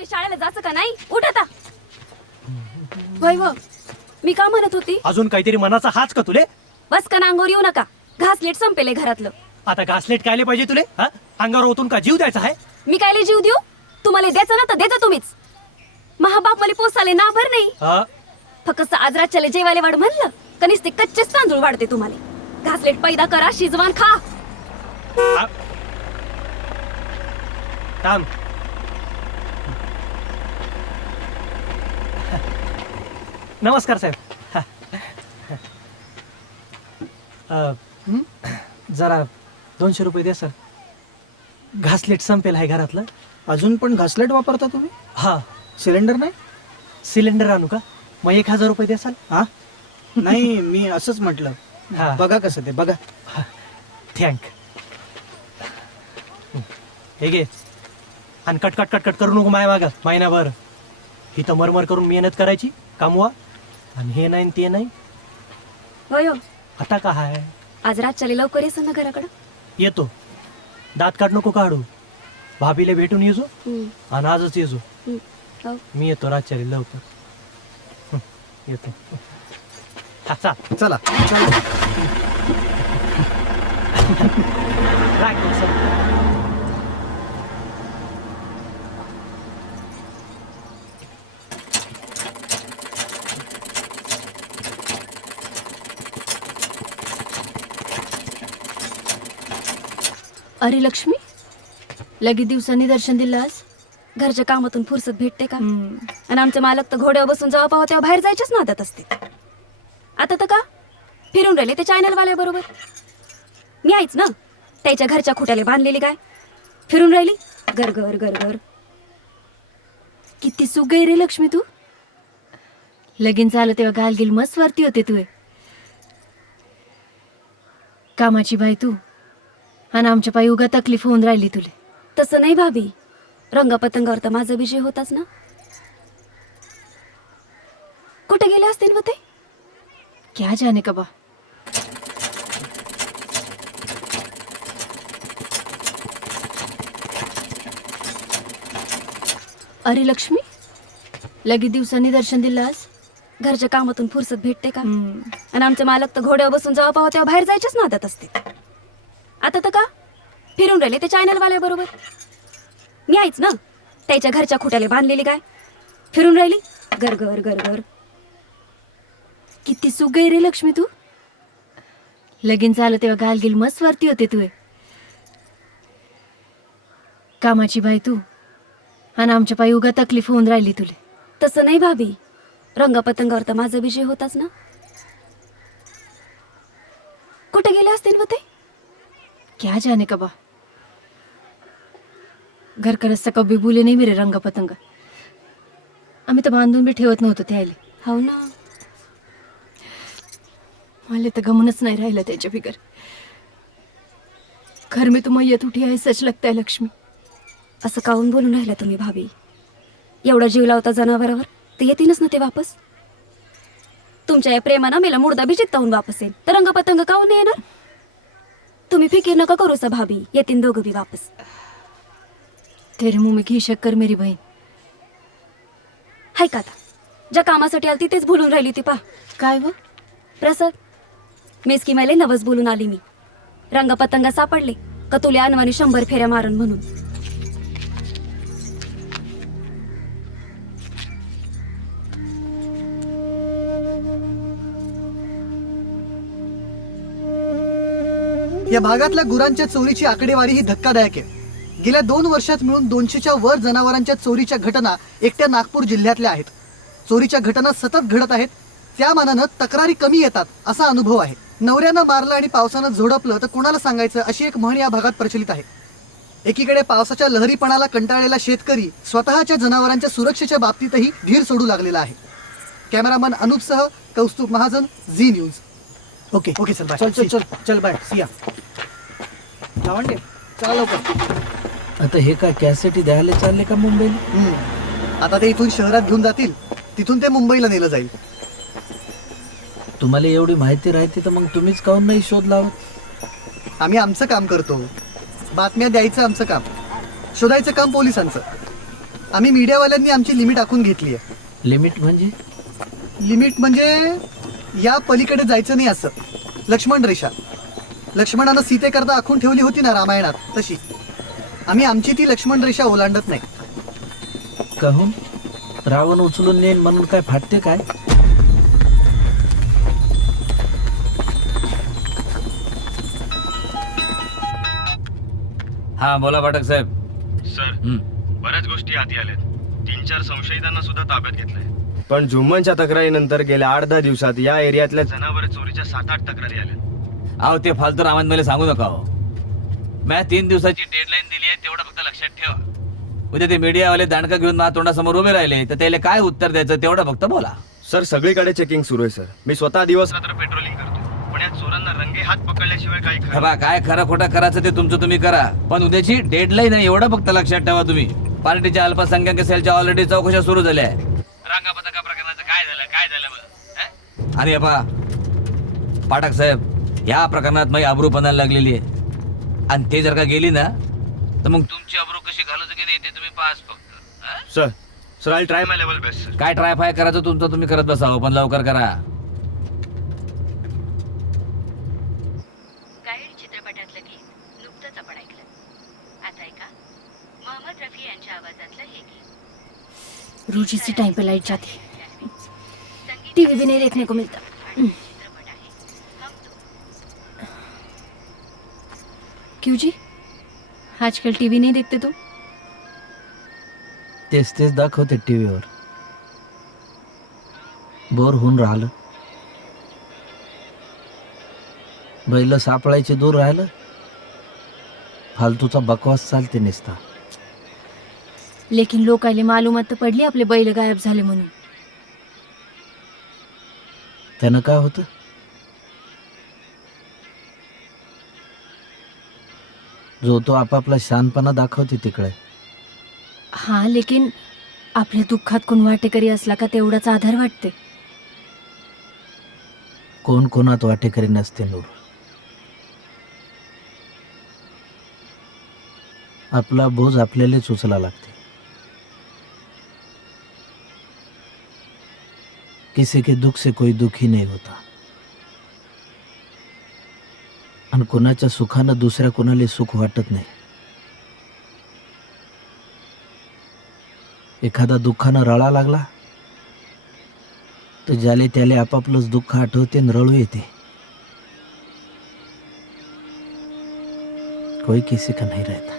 कुठे शाळेला जायचं का नाही? उठ आता. वैभव, मी का म्हणत होती? अजून काहीतरी मनाचा हाच का तुले? बस का अंगावर येऊ नका. घासलेट संपेले घरातलं. आता घासलेट कायले पाहिजे तुले? हा, अंगावर ओतून का जीव द्यायचा आहे? मी कायले जीव देऊ? तुम्हाला द्यायचं ना तर देता तुम्हीच. महाबाप मला पोसाले ना भर नाही. हा, फक्त आज रातच्याला जेवायला वाढ म्हणलं कनिस ते कच्चेच तांदूळ वाढते तुम्हाला. घासलेट पैदा करा, शिजवान खा. हा. थांब. नमस्कार साहेब. जरा 200 रुपये द्या सर. घासलेट संपेल आहे घरातलं. अजून पण घासलेट वापरता तुम्ही? हा, सिलेंडर नाही? सिलेंडर आणू का? मग 1000 रुपये द्याल? हा नाही, मी असंच म्हटलं. हा. बघा कसं ते बघा. थँक. हे घे. आणि कट करू नको माय माग महिनाभर. इथं मरमर करून मेहनत करायची, कामवा, आणि हे नाही ते नाही. वयो, आता का आहे? आज रातच्याला लवकर येस ना घराकडं. येतो. दात काढ नको काढू. भाभीला भेटून येजो आणि आजच येजो. हो. मी येतो रातच्याला लवकर. येतो. हा, चाल. चला. राख मग सर. अरे लक्ष्मी, लगेच दिवसांनी दर्शन दिलास. घरच्या कामातून फुरसत भेटते का? आणि आमचे मालक तर घोड्यावर बसून जेव्हा पाहू तेव्हा बाहेर जायच्याच नादात असते. आता तर का फिरून राहिले ते चॅनलवाल्या बरोबर. मी आहेच ना त्याच्या घरच्या खुट्याला बांधलेली काय. फिरून राहिली गरगर गरगर. किती सुख रे लक्ष्मी तू. लगीन झालं तेव्हा गालगिल मस्त वरती होते तू. कामाची बाई तू, आणि आमच्या पायी उगा तकलीफ होऊन राहिली तुले. तसं नाही भाभी, रंगपतंगावर तर माझा विजय होताच ना. कुठे गेले असतील मग ते? क्या जाने का बा. अरे लक्ष्मी, लगेच दिवसांनी दर्शन दिलास. घरच्या कामातून फुरसत भेटते का? आणि आमचे मालक तर घोड्यावर बसून जेव्हा पाहू तेव्हा बाहेर जायच्याच नादात असते. आता तर का फिरून राहिले ते चॅनलवाल्या बरोबर. मी आहेच ना त्याच्या घरच्या खुट्याला बांधलेली काय. फिरून राहिली गरगर गरगर. किती सुख रे लक्ष्मी तू. लगीन झालं तेव्हा गालगिल मस्त वरती होते तू. कामाची बाई तू, आणि आमच्या पायी उगा तकलीफ होऊन राहिली तुले. तसं नाही भाभी, रंगपतंगावर तर माझा विजय होताच ना. कुठे गेले असतील मग ते? क्या जाने का बा. घर करस कभी बोले नाही मेरे रंग पतंग. आम्ही तर बांधून बी ठेवत नव्हतो त्याला. हो ना, मला तर गमनच नाही राहिलं त्याच्या बिगर. घर में तू मैयत उठी आहे सच लगता है लक्ष्मी. असं काहून बोलून राहिला तुम्ही भाभी? एवढा जीव लावता जनावरावर तर येतीनच ना ते वापस. तुमच्या या प्रेमानं मेला मुर्दा बी चित्तावून वापस येईल, तर रंगपतंग काहून नाही येणार? तुम्ही फिकीर नका करू सा भाभी, येतीन दोघं बी वापस. तेरे मुंह में घी शक्कर मेरी बहीण. हाय का आता ज्या कामासाठी आली तेच बोलून राहिली ती. पा काय व प्रसाद, मेस की मैले नवस बोलून आली मी. रंगपतंगा सापडले का तुला अनवानी 100 फेऱ्या मारन म्हणून. या भागातल्या गुरांच्या चोरीची आकडेवारी ही धक्कादायक आहे. गेल्या 2 वर्षात मिळून 200च्या वर जनावरांच्या चोरीच्या घटना एकट्या नागपूर जिल्ह्यातल्या आहेत. चोरीच्या घटना सतत घडत आहेत. त्या मानानं तक्रारी कमी येतात असा अनुभव आहे. नवऱ्यानं मारलं आणि पावसानं झोडपलं तर कोणाला सांगायचं, अशी एक म्हण या भागात प्रचलित आहे. एकीकडे पावसाच्या लहरीपणाला कंटाळलेला शेतकरी स्वतःच्या जनावरांच्या सुरक्षेच्या बाबतीतही धीर सोडू लागलेला आहे. कॅमेरामन अनुपसह Kaustubh Mahajan, Zee News. Okay okay sir. चल चल चल चल बाय, सिया. लावंडे चला लवकर. आता हे काय कॅसेटी द्यायला चालले का मुंबईला? आता ते इथून शहरात घेऊन जातील, तिथून ते मुंबईला नेलं जाईल. तुम्हाला एवढी माहिती राहते तर मग तुम्हीच काहून नाही शोध लावत? आम्ही आमचं काम करतो, बातम्या द्यायचं आमचं काम, शोधायचं काम पोलिसांचं. आम्ही मीडियावाल्यांनी आमची लिमिट आखून घेतली आहे. लिमिट म्हणजे? लिमिट म्हणजे या पलीकडे जायचं नाही असं. लक्ष्मण रेषा लक्ष्मणानं सीतेकरता आखून ठेवली होती ना रामायणात, तशी आम्ही आमची ती लक्ष्मण रेषा ओलांडत नाही. कहून रावण उचलून नेन म्हणून काय फाटते काय? हा बोला पाठक साहेब. सर हं. बऱ्याच गोष्टी हाती आल्यात. 3-4 संशयितांना सुद्धा ताब्यात घेतलंय. पण झुम्मनच्या तक्रारीनंतर गेल्या 8-10 दिवसात या एरियातल्या जनावर चोरीच्या 7-8 तक्रारी आल्या. अहो ते फालतू रामायण मला सांगू नका हो. मी 3 दिवसाची डेडलाईन दिली आहे, तेवढं फक्त लक्षात ठेवा. उद्या ते मीडियावाले दांडका घेऊन माझ्या तोंडासमोर उभे राहिले तर त्याला काय उत्तर द्यायचं तेवढं फक्त बोला. सर सगळीकडे चेकिंग सुरू आहे. सर मी स्वतः दिवस रात्र पेट्रोलिंग करतो, पण या चोरांना रंगे हात पकडल्याशिवाय काही खरं बा काय खरं खोटं करायचं ते तुमचं तुम्ही करा, पण उद्याची डेडलाईन आहे एवढं फक्त लक्षात ठेवा तुम्ही. पार्टीच्या अल्पसंख्याक सेलच्या ऑलरेडी चौकशा सुरू झाल्या आहे. रंगापतका प्रकरणाचं काय झालं बरं? आणि पहा पाठक साहेब, या प्रकरणात माझी अब्रू पणाला लागलेली आहे, आणि ते जर का गेली ना तर मग तुमची अब्रू कशी घालायचं की नाही ते तुम्ही पास फक्त. Sir sir I try my level best. Sir काय ट्राय फाय करायचं तुमचं तुम्ही करत बसावं, पण लवकर करा. गाईड चित्रपटातलं गीत नुकतंच आपण ऐकलं. आता ऐका मोहम्मद रफी यांच्या आवाजातलं हे गीत. रोज इसी टाइम पे लाइट जाती है, संगीत टीवी भी नहीं देखने को मिलता. चित्रपट आहे. हम तो क्यों जी, आजकल टीवी नहीं देखते तुम? तेच दाखवते टीव्हीवर. बोर होऊन राहिलं. बैल सापळायचे दूर राहिलं. फालतूचा बकवास चालते निसता. लेकिन लोकायले मालूमात तर पडली आपले बैल गायब झाले म्हणून. त्यानं काय होतं? जो तो आपापला शानपणा दाखवते तिकडे. हा, लेकिन आपल्या दुःखात कोण वाटेकरी असला का तेवढाच आधार वाटते. कोण कोणात वाटेकरी नसते नूर. आपला बोज आपल्यालाच उचला लागते. किसी के दुख से कोई दुखी नहीं होता. आणि कोणाच्या सुखानं दुसऱ्या कोणाला सुख वाटत नाही. एखादा दुःखानं रळा लागला तर ज्याले त्याले आपापलंच दुःख आठवते आणि रळू येते. कोई किसी का नहीं रहता.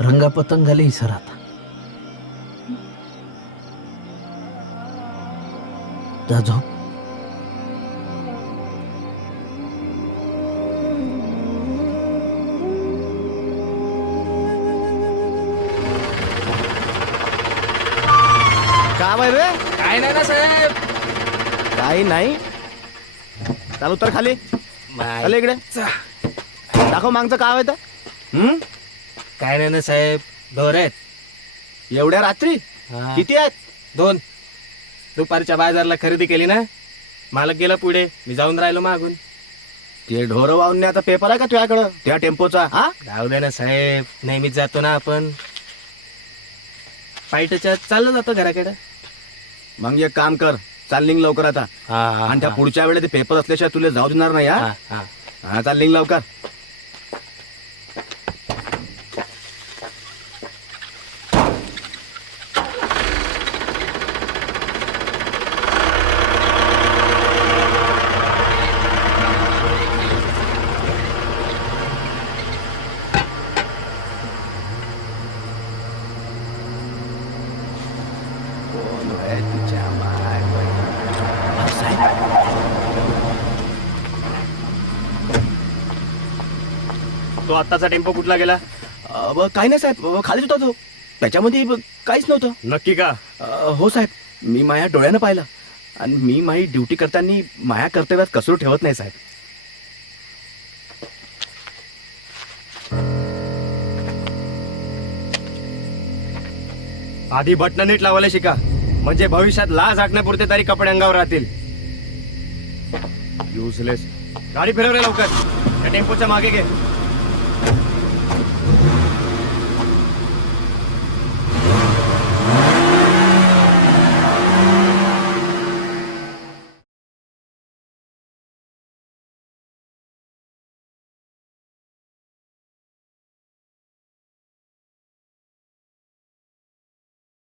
रंगा पतंगाले इसराता. जा झोप. काम आहे रे? काय नाही ना साहेब. काही नाही. चालू तर खाली खाली इकडे दाखव मागचं काम आहे तर. काय नाही ना साहेब, ढोर आहेत. एवढ्या रात्री किती आहेत? 2 दुपारच्या बाजारला खरेदी केली ना, मालक गेला पुढे, मी जाऊन राहिलो मागून. ते ढोरं वाहण्याचा पेपर आहे का तुझ्याकडं त्या टेम्पोचा? हा जाऊ दे ना साहेब, नेहमीच जातो ना आपण. पायटच्या चाललं जातो घराकडे. मग एक काम कर, चाल निघ लवकर आता. आणि त्या पुढच्या वेळेला ते पेपर असल्याशिवाय तुला जाऊ देणार नाही. हा चाल निघ लवकर. तो आत्ताचा टेम्पो कुठला गेला? काही नाही साहेब, खालीच होता तो. त्याच्यामध्ये काहीच नव्हतं. नक्की का? हो साहेब, मी माझ्या डोळ्यानं पाहिलं. आणि मी माझी ड्युटी करताना माझ्या कर्तव्यात कसर ठेवत नाही साहेब. आधी बटणं नीट लावायला शिका, म्हणजे भविष्यात लाज झाकण्यापुरते तरी कपडे अंगावर राहतील. युजलेस. गाडी फिरव रे लवकर. त्या टेम्पोच्या मागे घे.